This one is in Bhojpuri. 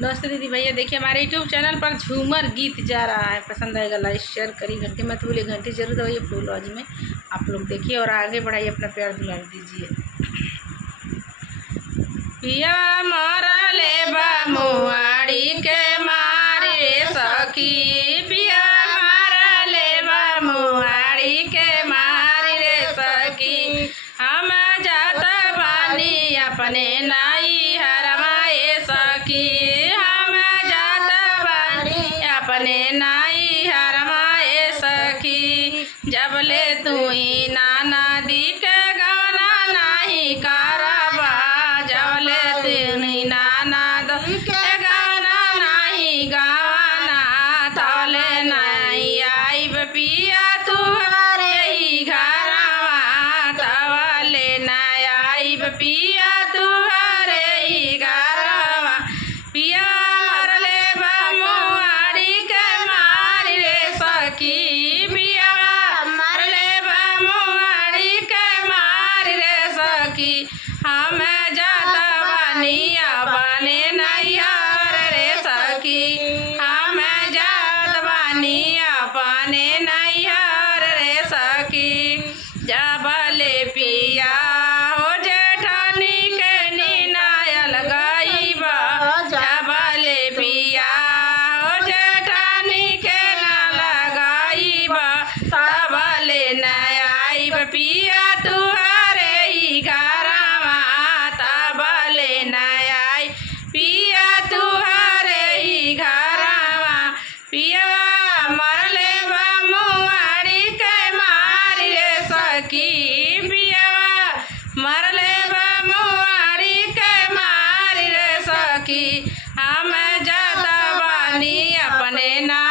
नमस्ते दीदी भैया, देखिए हमारे यूट्यूब चैनल पर झूमर गीत जा रहा है। पसंद आएगा लाइक शेयर करिए, घंटे मत भूलिए, घंटी जरूर दबाइए। फूलबाजी में आप लोग देखिए और आगे बढ़ाइए, अपना प्यार दुलार दीजिए। पिया मरले बा मुआड़ी के मारे सखी, पिया मरले बा मुआड़ी के मारे सखी। हम जात बानी अपने नाई हरवाए सखी, हम जात बानी अपने नाई हरवाए सखी। जबले तू ही नाना दी के गाना नहीं करबा, जबले तू ही नाना दी के गाना नहीं गाना, तले नहीं आइब पिया तू हरे ही घरवा, तले नहीं आइब पिया तू हरे ही घरवा। पिया मरले बा मुआड़ी के मारी रे सखी, पिया मरले बा मुआड़ी के मारी रे सखी। हम जात बानी अपने नैहर रे सखी, हम जात बानी अपने नैहर रे सखी। जबले पिया हो जेठानी के निनायल गईबा, जबले पिया हो जेठानी के ना लगाईबा, तबले न आइब पिया तू हरे ही घरवा, तबले न आई पिया तू हरे ही घरवा। पिया मरले बा मुआड़ी के मारी रे सखी, पिया मरले बा मुआड़ी के मारी रे सखी। हम जात बानी अपने ना